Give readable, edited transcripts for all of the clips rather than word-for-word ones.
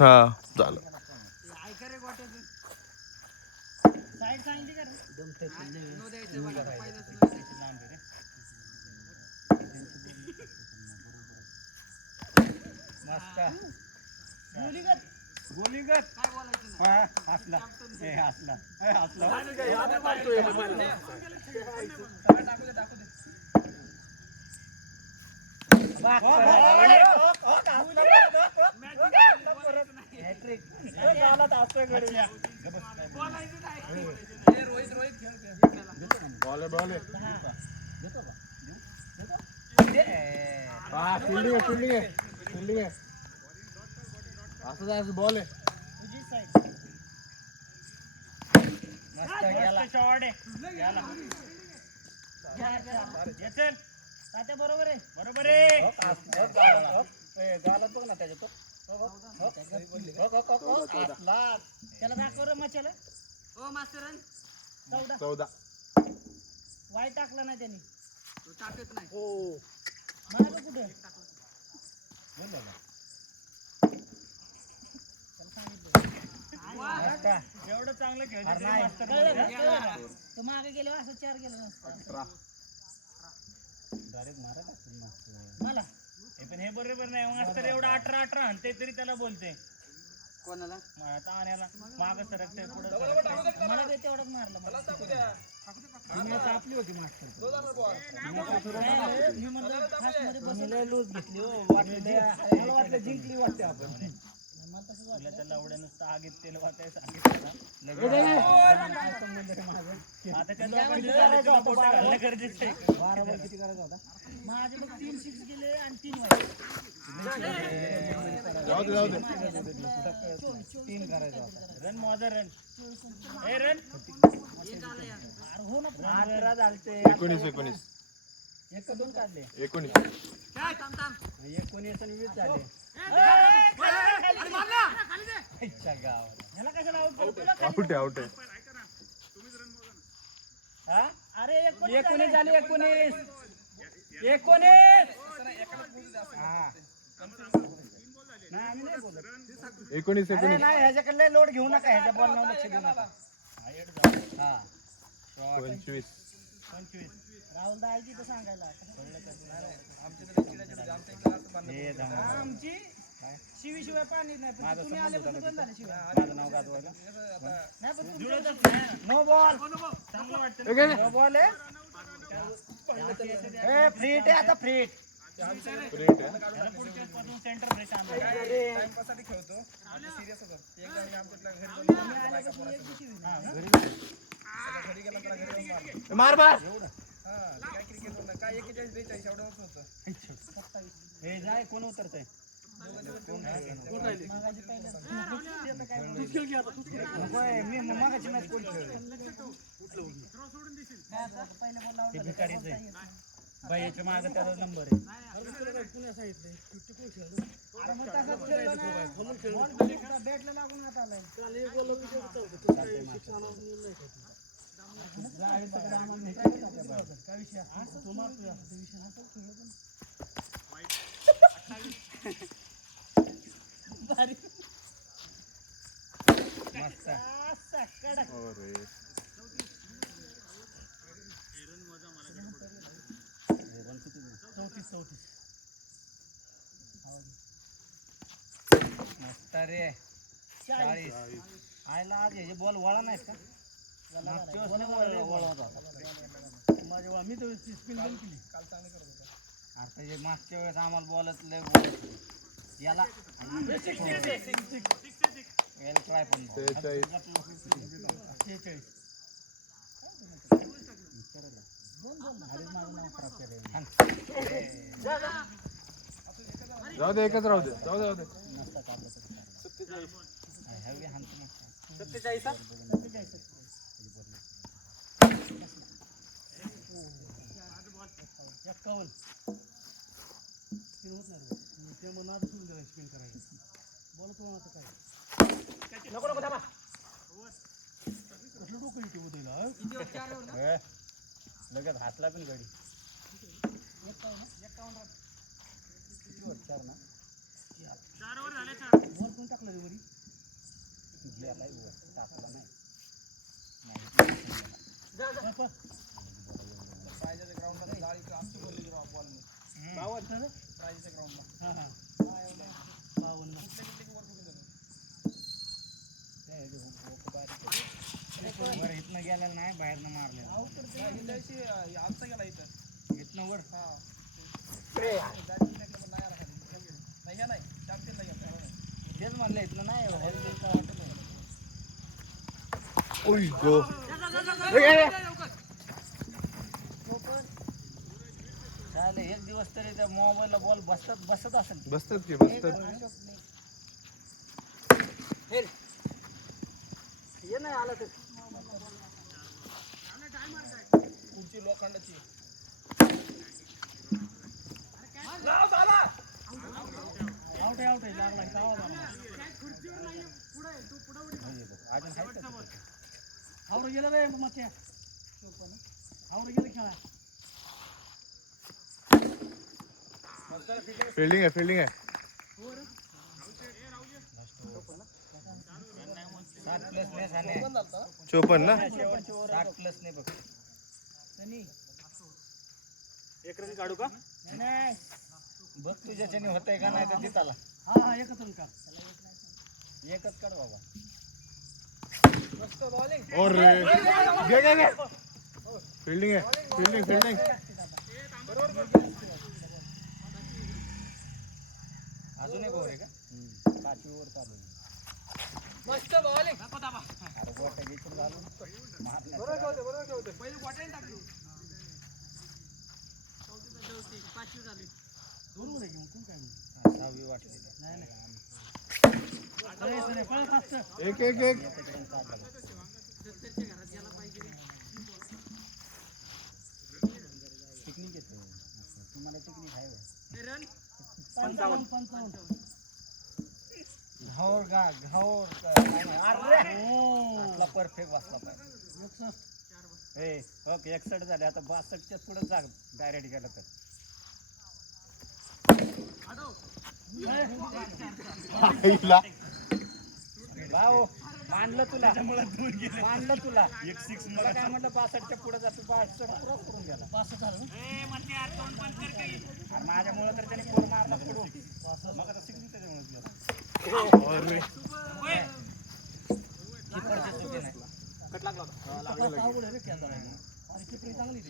हा झालं. गोलीगत काय बोलायचं हसला हे हसला हे हसला असं जायचं बॉल आहे. मस्त गेला शॉट आहे. तात्या बरोबर आहे बरोबर आहे. गालात बघ ना त्याच्या तो त्याला दाखव रे मचाला. ओ मास्टर 14 वाईट टाकला नाही त्यांनी तो टाकत नाही हो मला तो कुठे एवढं चांगलं खेळतो तो मागे गेलो असं 4 गेलं नसतं डायरेक्ट मारा मला हे पण हे बरोबर नाही मास्तर एवढं 18 आणते तरी त्याला बोलते कोणाला ताण्याला माग सरकते पुढे मला ते तेवढंच मारलं मला आपली होती मास्टर मी म्हणलं फास्ट मध्ये बसले लूज घेतली मला वाटलं जिंकली वाटते आपण मला तसंच वाटलं त्याला एवढ्या नुसतं आगीत तेल वाटाय सांगितलं आता त्याला गरजेचं आहे 12 वर किती करायचं होता माझे बघ 3 6 गेले आणि 3 जाऊ दे 3 करायचं होता रन मोजा रन ए रन हो ना 18 झालते 19 एक दोन काढले 19 काय थांब 19 आणि 20 झाले अरे मारला खाली दे इच्छा गाव ह्याला कशाला आउट आउट आहे तुम्हीच रन मोजा ना हा अरे 19 झाले 19 हा नाही आम्ही नाही बोलत 19 नाही ह्याच्याकडे लोड घेऊ नका ह्याच्या बॉल लावून लक्ष देऊ नका हा 25 राहुल दा आहे की सांगायला आमची शिवाय पाणी नाही तुम्ही आल्यापासून बंद झालं शिवाय माझं नाव गाजवायला नो बॉल नो बॉल आहे फ्रीट आहे आता फ्रीट सेंटर फ्रेश टाइमपाससाठी खेळतो सिरियस होतो घरी गेला तर घरी मार मार काय क्रिकेट काय 41 42 एवढंच होतं हे जाय कोण उतरतंय मी मागाची मॅच कोण बाईच्या मागे त्याचा नंबर आहे बॅटला लागून आता आलाय काय विषय मस्त रे 40 आयला आज हे बॉल वळा नाहीत का माझ्या मी तर स्पिन बंद केली काल चांगली करत होता आता हे मागच्या वेळेस आम्हाला बॉलच लय याला ट्राय पण 46 जाऊ दे एकच राहू दे जाऊ दे 47 नको नको थांबा कसलं डोकं इथे उद्याला लगेच हातला पण गाडी 51 किती वर 4 ना 4 वर झाले 4 वर कोण टाकलं रे वरी वर इथनं गेलेला नाही बाहेरनं मारले इथनं वर तेच म्हणलं इथनं नाही ओय गो चालेल एक दिवस तरी त्या मोबाईलला बॉल बसत असेल बसतात की बसतात ये नाही आला तर पुढची लोखंडाची आउट आहे लागला आउट गेलं रे मग आउट गेलं खेळा फिल्डिंग आहे 60+ नाही साने 54 ना शेवटची ओव्हर 60+ नाही बघ एक रन काढू का नाही बघ तुझ्याच्याने होतंय का नाही तर तिथला हा एकच रन का एकच काढ बाबा मस्त बॉलिंग और घे फील्डिंग आहे फील्डिंग अजून एक ओव्हर आहे का 5 ओव्हर चालू मस्त बॉलिंग अरे गोट्या घेऊन झालं बरोबर ठेवते पहिले गोट्याने टाकली 5 झाली बरोबर आहे घेऊन कोण काय 6वी वाटली नाही एक पिकनिक येतो तुम्हाला पिकनिक आहे रन 55 घावर अरे परफेक्ट बसला पाहिजे ओके 61 झाले आता 62च्या पुढे जा डायरेक्ट गेलं तर भाऊ मानलं तुला एक 6 मला काय म्हटलं 62च्या पुढे जातो 62 क्रॉस करून गेला 65 झालं माझ्यामुळे तर त्याने फोर मारला पडून मग आता 6 त्याच्यामुळे गेला कीपरची चुकी नाही कट लागला आणि कीपरी चांगली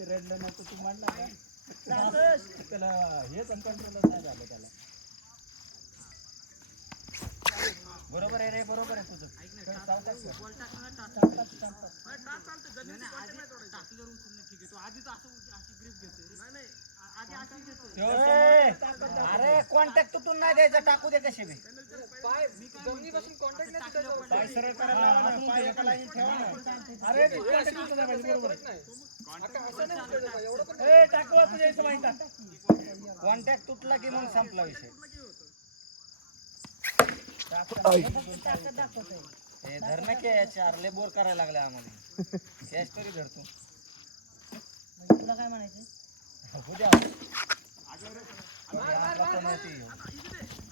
रडलं नको तू म्हणला त्याला हे कंट्रोलच नाही झालं त्याला बरोबर आहे रे बरोबर आहे तुझं अरे कॉन्टॅक्ट तुटून नाही द्यायचा टाकू दे कशी बी पाय सरळ करायला अरे कॉन्टॅक्ट तुटला की मग संपला विषय हे धर ना कॅच चारले बोर करायला लागले आम्हाला कॅच तरी धरतो तुला काय म्हणायचं उद्या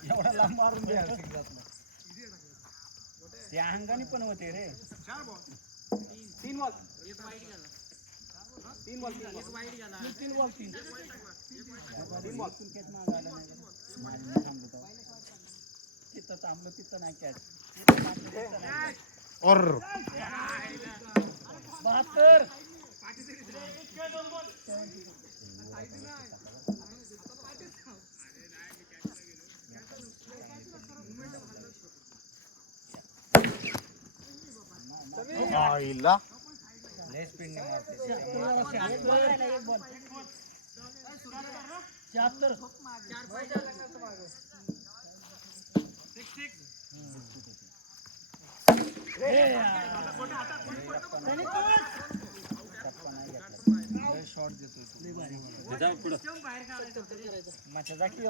एवढा लांब मारून द्या त्या अंगाने पण होते रे 3 बॉल 1 वाईड गेला 3 बॉल 1 वाईड गेला 3 बॉल 3 बॉल कॅच मागायला नाही थांबलो तिथं थांबलो तिथं नाही कॅच और 72 आईला लय स्पीड ने मारते 76 शॉट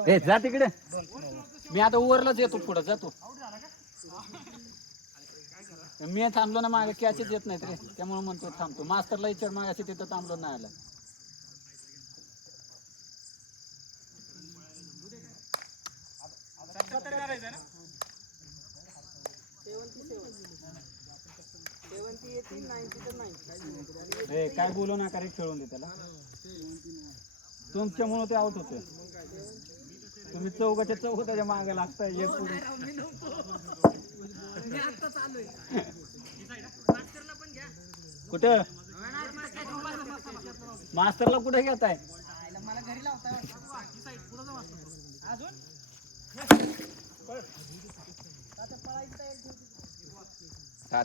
ए जा तिकडे. मी आता ओव्हरलाच येतो पुढे जातो. मी थांबलो ना मागे कॅचच येत नाही रे त्यामुळे म्हणतो थांबतो. मास्तरला विचार मागाशी तिथं थांबलो नाही आला. ए काय बोलू नका रे खेळून दे त्याला. तुमच्यामुळे ते आउट होते. तुम्ही चौघाच्या चौघ त्याच्या मागे लागताय. एक पुढे कुठं मास्तरला कुठे घेताय?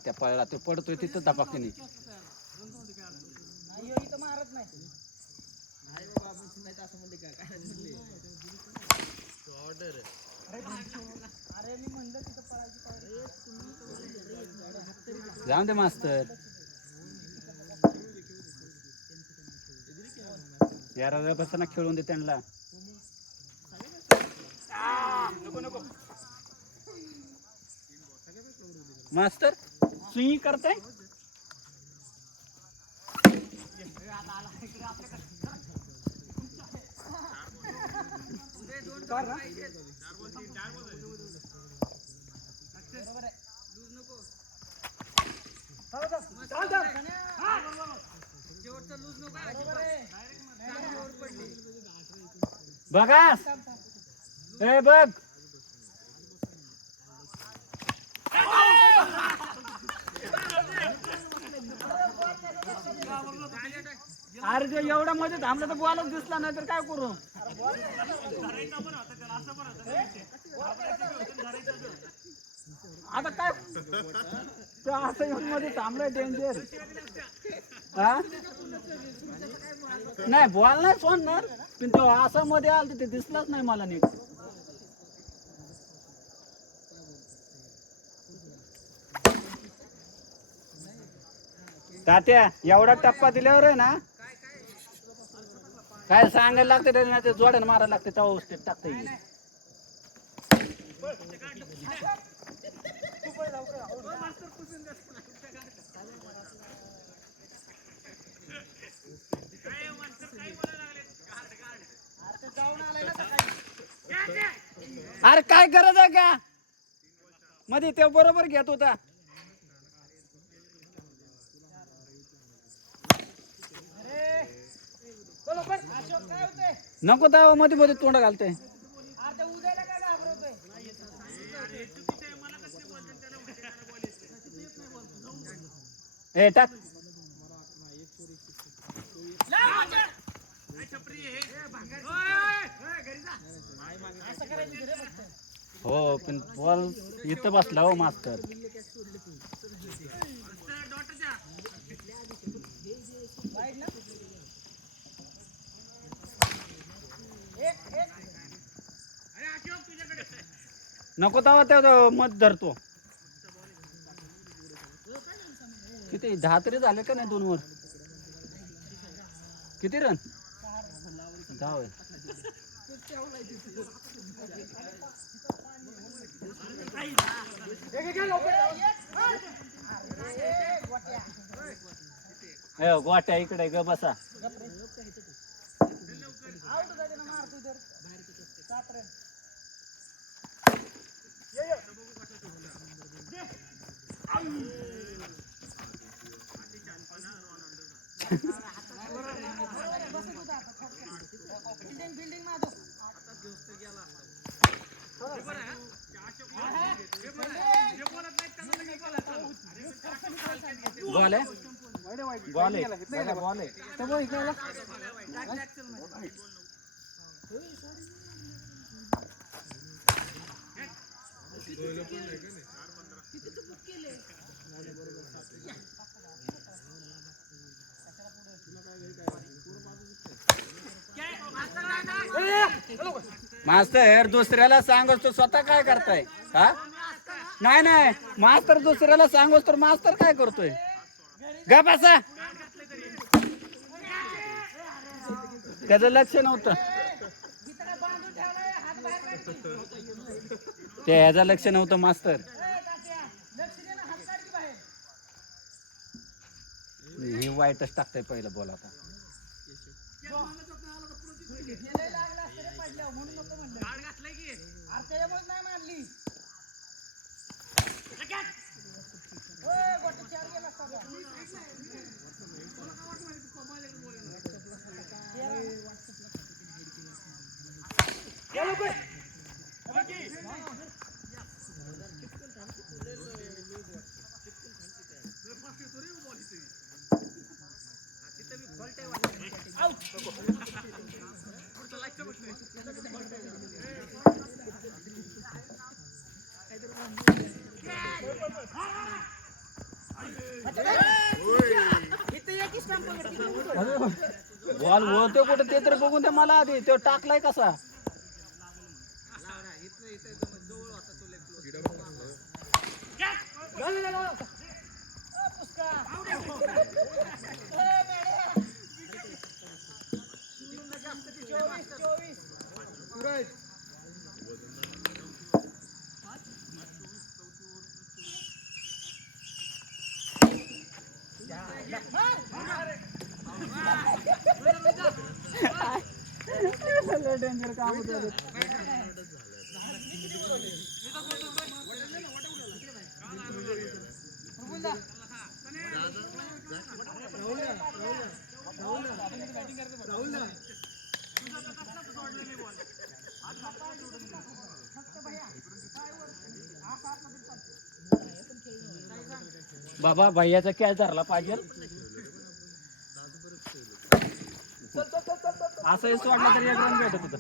त्या पळला ते पडतोय तिथं धपाक्याने. जाऊन दे मास्तर. यार बसताना खेळून दे त्यांना. मास्तर स्विंग करताय. बघा ए बघ. अरे ते एवढा मध्ये थांबलं तर बॉलच दिसला नाही तर काय करू. आता काय असं येऊन मध्ये थांबलंय डेंजर. हा नाही बॉल नाही सोडणार पण तो असं मध्ये आला ते दिसलाच नाही मला नीट. तात्या एवढा टप्पा दिल्यावर आहे ना काय सांगायला लागते ते जोड्यानं मारायला लागते तेव्हा स्टेप टाकता येईल. अरे काय गरज आहे का मध्ये ते बरोबर घेत होता. नको तर मध्ये मध्ये तोंड घालतोय. ए टाक. हो पण बॉल इथं बसला हो मास्तर. नको तेव्हा त्या मत धरतो. किती 10 तरी झाले का नाही 2 वर. किती रन 10 होय. गोट्या इकडे ग बसा. बॉल आहे बॉल आहे बॉल आहे. मास्तर दुसऱ्याला सांगोस तो स्वतः काय करताय. हा नाही नाही मास्तर दुसऱ्याला सांगोस तर मास्तर काय करतोय. गा बसा. त्याचं लक्ष नव्हतं. ते ह्याचं लक्ष नव्हतं मास्तर. हे वाईटच टाकतंय पहिलं बॉल आता. बॉल वळते कुठे ते तर बघून द्या मला आधी. तो टाकलाय कसा. डेंजर काम होतं. बाबा भैयाचा कॅच धरला पाहिजे. असंही सोडलं तरी एक रन भेटत होतं.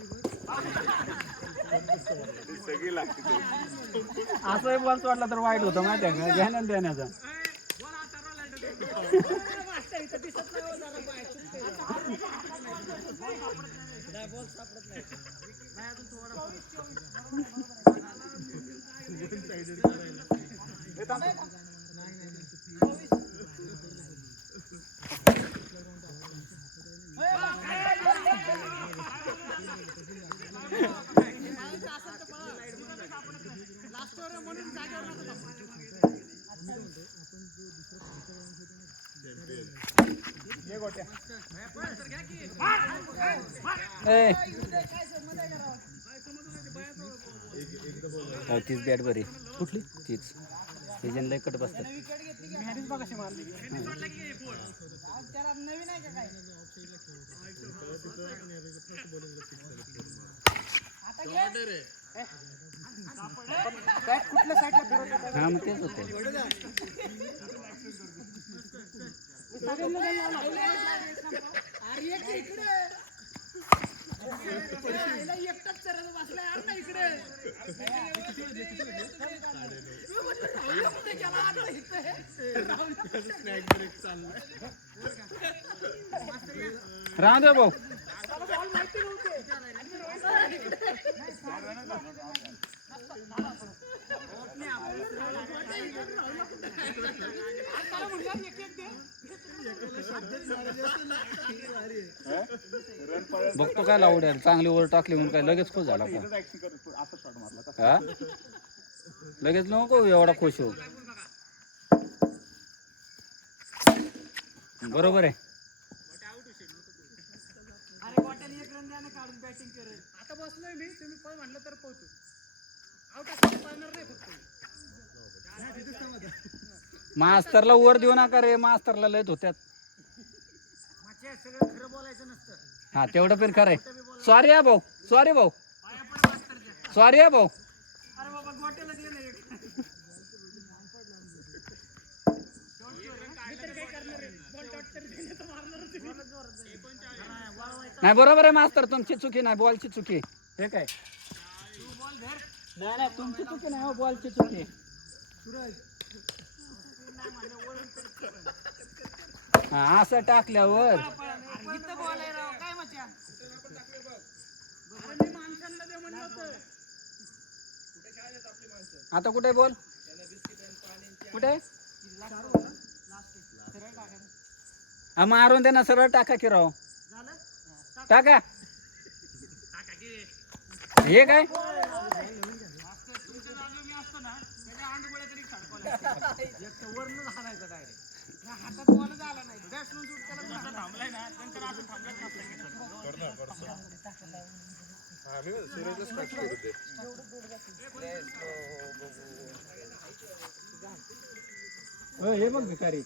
असंही बॉल सोडला तर वाईट होतं माहिती आहे का, घेण्यात देण्याचा. तीच बॅट बरी. कुठली तीच लय कट बसतात. हा मग तेच होते. राहू दे भाऊ. बघतो काय लावड चांगली ओव्हर टाकली म्हणून काय लगेच खुश झाला का. हा लगेच नको एवढा खुश हो. बरोबर आहे. आता बसलोय मी, तुम्ही पण म्हटलं तर पोहोचू. मास्तरला वर देऊ नका रे. मास्तरला लयत होत्यात. सगळं खरं बोलायचं नसतं. हा तेवढं पण खरंय. सॉरी हा भाऊ. सॉरी भाऊ. सॉरी हा भाऊ. अरे बाबा गोट्याला दे ना एक. नाही बरोबर आहे मास्तर. तुमची चुकी नाही. बॉलची चुकी. हे काय नाही तुमची चुकी नाही हो. बॉलची चुकी. हा असं टाकल्यावर आता कुठे बोल. कुठे मारून दे ना. सरळ टाका की राव. टाका हे काय वरनं हाणायचं डायरेक्ट हातात बॉल झाला नाही बॅट्समन शूट केला थांबलाय ना नंतर असं थांबलाच नसतं. हा, मी म्हणतो, सूरजला स्ट्राईक करू दे. हे बघ भिकारी